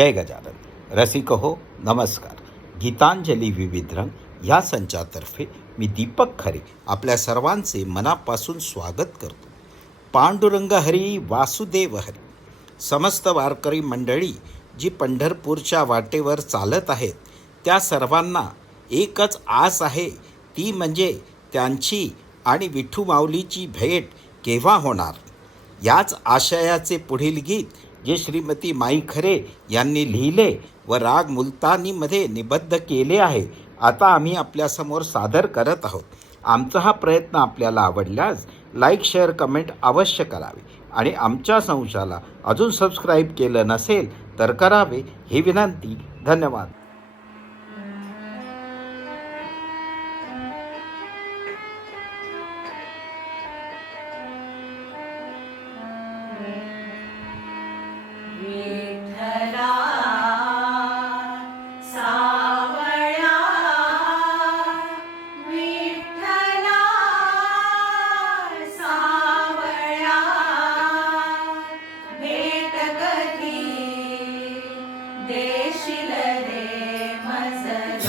जय गजानन. रसिक हो नमस्कार. गीतांजली विविध रंग या संचातर्फे मी दीपक खरे आपल्या सर्वांचे मनापासून स्वागत करतो. पांडुरंग हरी वासुदेव हरी. समस्त वारकरी मंडळी जी पंढरपूरच्या वाटेवर चालत आहेत त्या सर्वांना एकच आस आहे, ती म्हणजे त्यांची आणि विठू माऊलीची भेट केव्हा होणार. याच आशयाचे पुढील गीत जे श्रीमती माई खरे यांनी लिहिले व राग मुलतानीमध्ये निबद्ध केले आहे, आता आम्ही आपल्यासमोर सादर करत आहोत. आमचा हा प्रयत्न आपल्याला आवडल्यास लाईक शेअर कमेंट अवश्य करावे आणि आमच्या संशाला अजून सबस्क्राईब केलं नसेल तर करावे ही विनंती. धन्यवाद. विठ्ठला सावळा विठ्ठला सावळा भेट कधी देशील रे मज